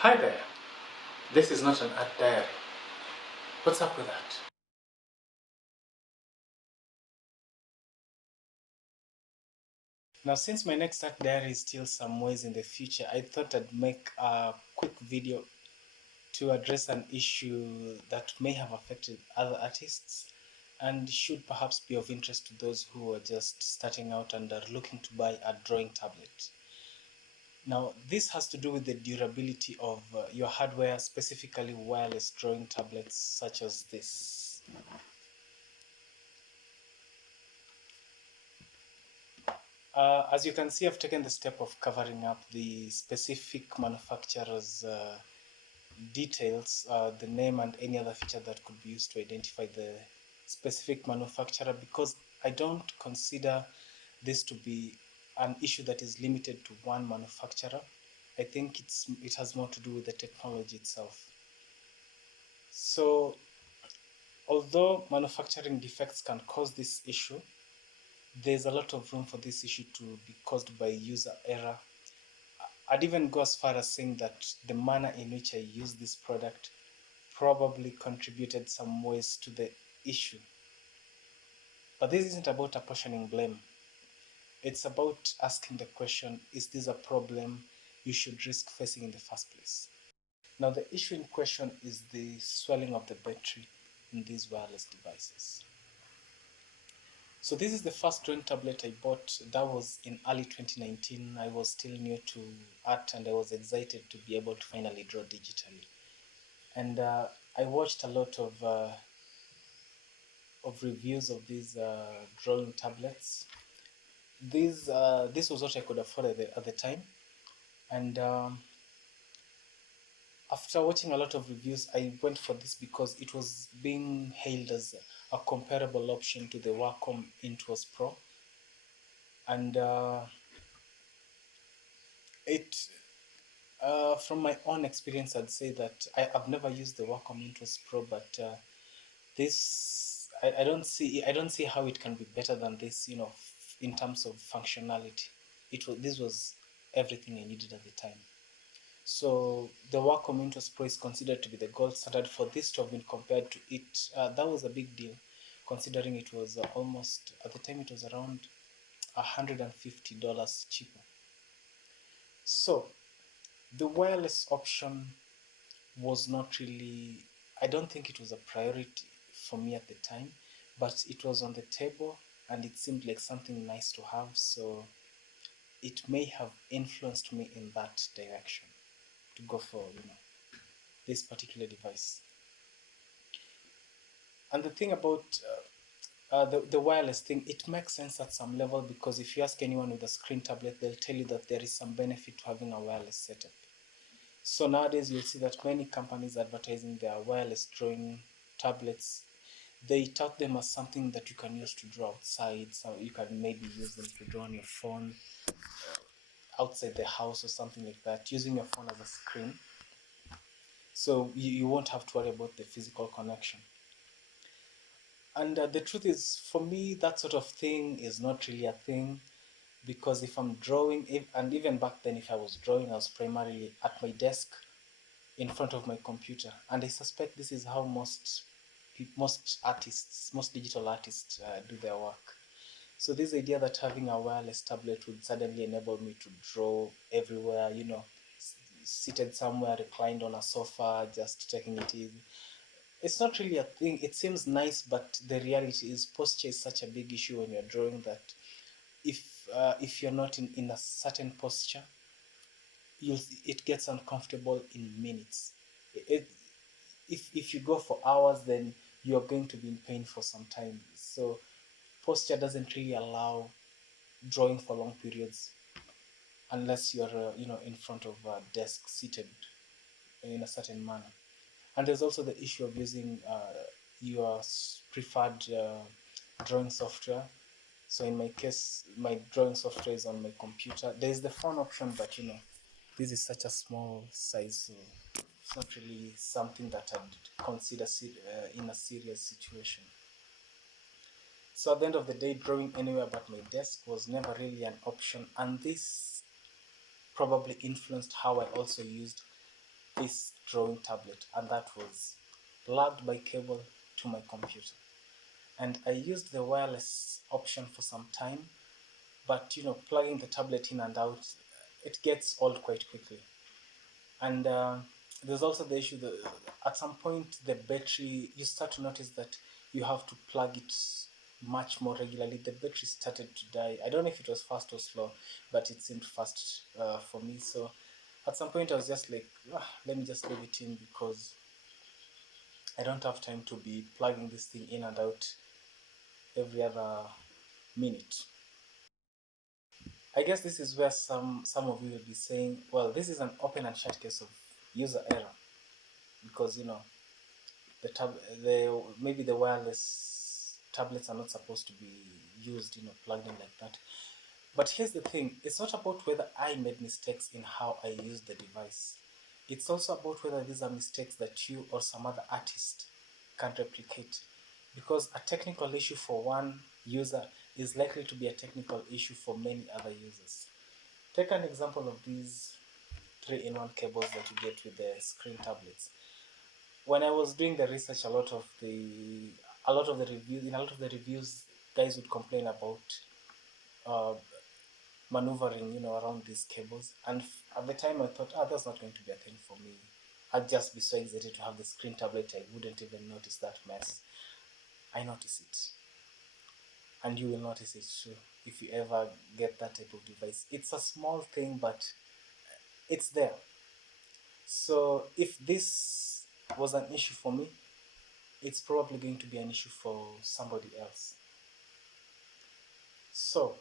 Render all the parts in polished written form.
Hi there, this is not an art diary. What's up with that? Now, since my next art diary is still some ways in the future, I thought I'd make a quick video to address an issue that may have affected other artists and should perhaps be of interest to those who are just starting out and are looking to buy a drawing tablet. Now, this has to do with the durability of your hardware, specifically wireless drawing tablets such as this. As you can see, I've taken the step of covering up the specific manufacturer's details, the name and any other feature that could be used to identify the specific manufacturer, because I don't consider this to be an issue that is limited to one manufacturer. I think it has more to do with the technology itself. So, although manufacturing defects can cause this issue, there's a lot of room for this issue to be caused by user error. I'd even go as far as saying that the manner in which I use this product probably contributed some ways to the issue. But this isn't about apportioning blame. It's about asking the question, is this a problem you should risk facing in the first place? Now, the issue in question is the swelling of the battery in these wireless devices. So this is the first drawing tablet I bought. That was in early 2019. I was still new to art and I was excited to be able to finally draw digitally. And I watched a lot of reviews of these drawing tablets. This was what I could afford at the time. And after watching a lot of reviews, I went for this because it was being hailed as a comparable option to the Wacom Intuos Pro. And from my own experience, I'd say that I've never used the Wacom Intuos Pro, but I don't see how it can be better than this. In terms of functionality, this was everything I needed at the time. So the Wacom Intuos Pro is considered to be the gold standard. For this to have been compared to it, that was a big deal, considering it was almost, at the time, it was around $150 cheaper. So the wireless option was not really, I don't think it was a priority for me at the time, but it was on the table and it seemed like something nice to have, so it may have influenced me in that direction to go for this particular device. And the thing about the wireless thing, it makes sense at some level, because if you ask anyone with a screen tablet, they'll tell you that there is some benefit to having a wireless setup. So nowadays you'll see that many companies advertising their wireless drawing tablets, they tout them as something that you can use to draw outside. So you can maybe use them to draw on your phone outside the house or something like that, using your phone as a screen. So you won't have to worry about the physical connection. And the truth is, for me, that sort of thing is not really a thing, because if I'm drawing, and even back then, if I was drawing, I was primarily at my desk in front of my computer. And I suspect this is how most artists, most digital artists do their work. So this idea that having a wireless tablet would suddenly enable me to draw everywhere, seated somewhere, reclined on a sofa, just taking it easy, it's not really a thing. It seems nice, but the reality is posture is such a big issue when you're drawing that if you're not in a certain posture, it gets uncomfortable in minutes. If you go for hours, then you're going to be in pain for some time. So posture doesn't really allow drawing for long periods unless you're in front of a desk, seated in a certain manner. And there's also the issue of using your preferred drawing software. So in my case, my drawing software is on my computer. There's the phone option, but this is such a small size, so it's not really something that I'd consider in a serious situation. So at the end of the day, drawing anywhere but my desk was never really an option, and this probably influenced how I also used this drawing tablet, and that was plugged by cable to my computer. And I used the wireless option for some time, but plugging the tablet in and out, it gets old quite quickly. And there's also the issue that at some point the battery, you start to notice that you have to plug it much more regularly. The battery started to die. I don't know if it was fast or slow, but it seemed fast for me. So at some point I was just like, let me just leave it in, because I don't have time to be plugging this thing in and out every other minute. I guess this is where some of you will be saying, well, this is an open and shut case of user error, because the tab the maybe the wireless tablets are not supposed to be used, plugged in like that. But here's the thing, it's not about whether I made mistakes in how I use the device. It's also about whether these are mistakes that you or some other artist can replicate. Because a technical issue for one user is likely to be a technical issue for many other users. Take an example of these 3-in-1 cables that you get with the screen tablets. When I was doing the research, a lot of the reviews, guys would complain about uh, maneuvering, around these cables. And at the time, I thought, that's not going to be a thing for me. I'd just be so excited to have the screen tablet, I wouldn't even notice that mess. I notice it, and you will notice it too if you ever get that type of device. It's a small thing, but it's there. So if this was an issue for me, it's probably going to be an issue for somebody else. So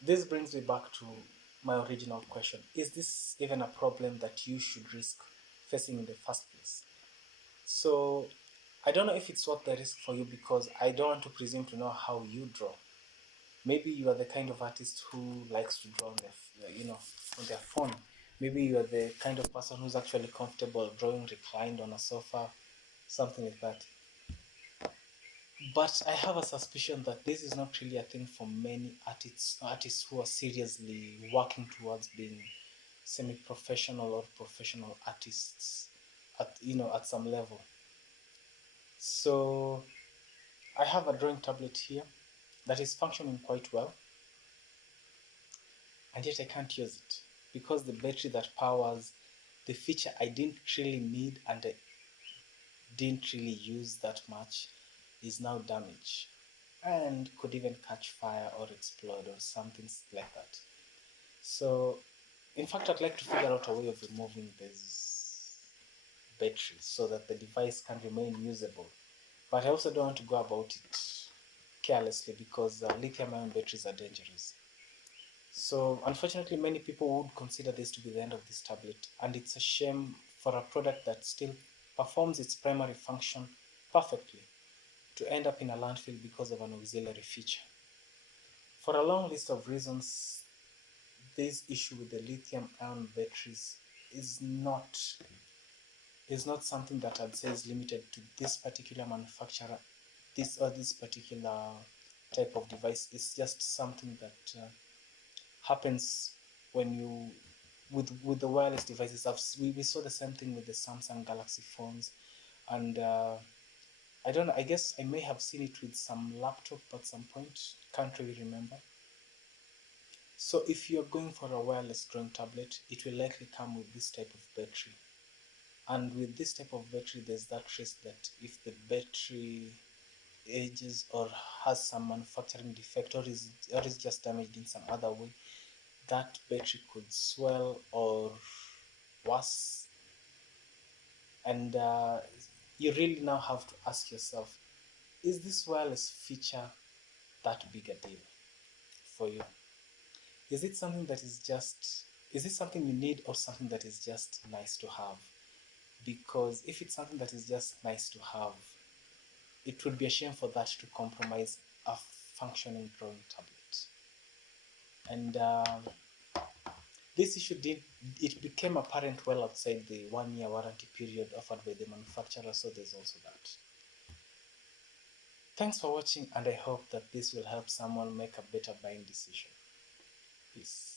this brings me back to my original question. Is this even a problem that you should risk facing in the first place? So I don't know if it's worth the risk for you, because I don't want to presume to know how you draw. Maybe you are the kind of artist who likes to draw on on their phone. Maybe you are the kind of person who's actually comfortable drawing reclined on a sofa, something like that. But I have a suspicion that this is not really a thing for many artists who are seriously working towards being semi-professional or professional artists at some level. So I have a drawing tablet here that is functioning quite well, and yet I can't use it because the battery that powers the feature I didn't really need and I didn't really use that much is now damaged and could even catch fire or explode or something like that. So in fact, I'd like to figure out a way of removing this battery so that the device can remain usable. But I also don't want to go about it carelessly, because lithium ion batteries are dangerous. So unfortunately, many people would consider this to be the end of this tablet, and it's a shame for a product that still performs its primary function perfectly to end up in a landfill because of an auxiliary feature. For a long list of reasons, this issue with the lithium ion batteries is not something that I'd say is limited to this particular manufacturer, this particular type of device. It's just something that happens when you with the wireless devices. We saw the same thing with the Samsung Galaxy phones, and I don't know, I guess I may have seen it with some laptop at some point, can't really remember. So if you're going for a wireless drawing tablet, it will likely come with this type of battery. And with this type of battery, there's that risk that if the battery ages or has some manufacturing defect, or is just damaged in some other way, that battery could swell or worse. And you really now have to ask yourself, is this wireless feature that big a deal for you? Is it something that is it something you need, or something that is just nice to have? Because if it's something that is just nice to have, it would be a shame for that to compromise a functioning drawing tablet. And this issue became apparent well outside the 1-year warranty period offered by the manufacturer, so there's also that. Thanks for watching, and I hope that this will help someone make a better buying decision. Peace.